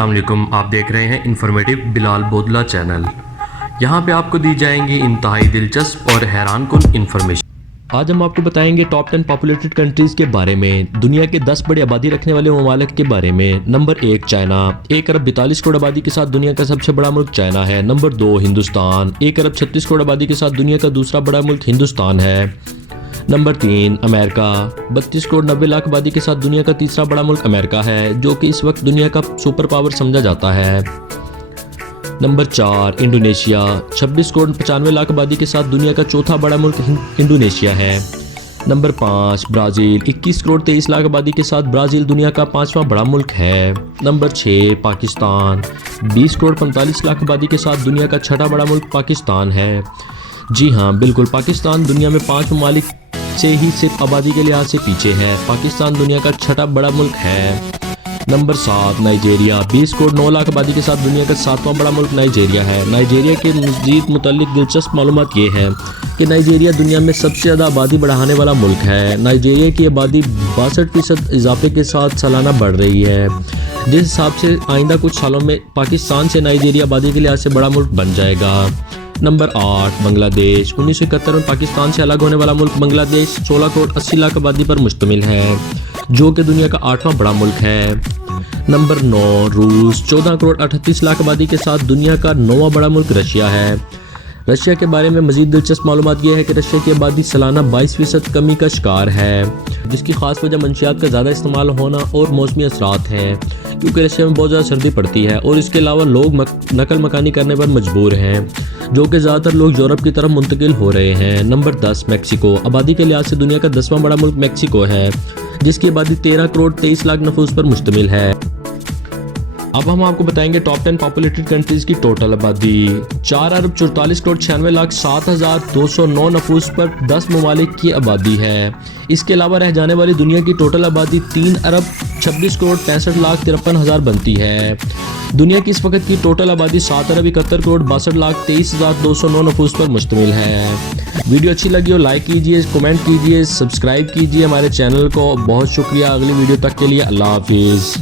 السلام علیکم، آپ دیکھ رہے ہیں انفارمیٹیو بلال بودلہ چینل۔ یہاں پہ آپ کو دی جائیں گی انتہائی دلچسپ اور حیران کن انفارمیشن۔ آج ہم آپ کو بتائیں گے ٹاپ 10 پاپولیٹڈ کنٹریز کے بارے میں، دنیا کے 10 بڑی آبادی رکھنے والے ممالک کے بارے میں۔ نمبر 1 چائنا، 1 ارب 42 کروڑ آبادی کے ساتھ دنیا کا سب سے بڑا ملک چائنا ہے۔ نمبر 2 ہندوستان، 1 ارب 36 کروڑ آبادی کے ساتھ دنیا کا دوسرا بڑا ملک ہندوستان ہے۔ نمبر 3 امریکہ، 32 کروڑ 90 لاکھ آبادی کے ساتھ دنیا کا تیسرا بڑا ملک امریکہ ہے، جو کہ اس وقت دنیا کا سپر پاور سمجھا جاتا ہے۔ نمبر 4 انڈونیشیا، 26 کروڑ 95 لاکھ آبادی کے ساتھ دنیا کا چوتھا بڑا ملک انڈونیشیا ہے۔ نمبر 5 برازیل، 21 کروڑ 23 لاکھ آبادی کے ساتھ برازیل دنیا کا 5واں بڑا ملک ہے۔ نمبر 6 پاکستان، 20 کروڑ 45 لاکھ آبادی کے ساتھ دنیا کا چھٹا بڑا ملک پاکستان ہے۔ جی ہاں بالکل، پاکستان دنیا میں 5 ممالک سے ہی صرف آبادی کے لحاظ سے پیچھے ہے۔ پاکستان دنیا کا چھٹا بڑا ملک ہے۔ نمبر 7 نائجیریا، 20 کروڑ 9 لاکھ آبادی کے ساتھ دنیا کا 7واں بڑا ملک نائجیریا ہے۔ نائجیریا کے مزید متعلق دلچسپ معلومات یہ ہے کہ نائجیریا دنیا میں سب سے زیادہ آبادی بڑھانے والا ملک ہے۔ نائجیریا کی آبادی 62% اضافے کے ساتھ سالانہ بڑھ رہی ہے، جس حساب سے آئندہ کچھ سالوں میں پاکستان سے نائجیریا آبادی کے لحاظ سے بڑا ملک بن جائے گا۔ نمبر 8 بنگلہ دیش، 1971 میں پاکستان سے الگ ہونے والا ملک بنگلہ دیش 16 کروڑ 80 لاکھ آبادی پر مشتمل ہے، جو کہ دنیا کا 8واں بڑا ملک ہے۔ نمبر 9 روس، 14 کروڑ 38 لاکھ آبادی کے ساتھ دنیا کا 9واں بڑا ملک رشیا ہے۔ رشیا کے بارے میں مزید دلچسپ معلومات یہ ہے کہ رشیا کی آبادی سالانہ 22% کمی کا شکار ہے، جس کی خاص وجہ منشیات کا زیادہ استعمال ہونا اور موسمی اثرات ہیں، کیونکہ رشیا میں بہت زیادہ سردی پڑتی ہے اور اس کے علاوہ لوگ نقل مکانی کرنے پر مجبور ہیں، جو کہ زیادہ تر لوگ یورپ کی طرف منتقل ہو رہے ہیں۔ نمبر 10 میکسیکو، آبادی کے لحاظ سے دنیا کا 10واں بڑا ملک میکسیکو ہے، جس کی آبادی 13 کروڑ 23 لاکھ نفوس پر مشتمل ہے۔ اب ہم آپ کو بتائیں گے ٹاپ 10 پاپولیٹڈ کنٹریز کی ٹوٹل آبادی۔ 4 ارب 44 کروڑ 96 لاکھ 7,209 نفوس پر 10 ممالک کی آبادی ہے۔ اس کے علاوہ رہ جانے والی دنیا کی ٹوٹل آبادی 3 ارب 26 کروڑ 65 لاکھ 53 ہزار بنتی ہے۔ دنیا کی اس وقت کی ٹوٹل آبادی 7 ارب 71 کروڑ 62 لاکھ 23,209 نفوس پر مشتمل ہے۔ ویڈیو اچھی لگی ہو لائک کیجیے، کمنٹ کیجیے، سبسکرائب کیجیے ہمارے چینل کو۔ بہت شکریہ، اگلی ویڈیو تک کے لیے اللہ حافظ۔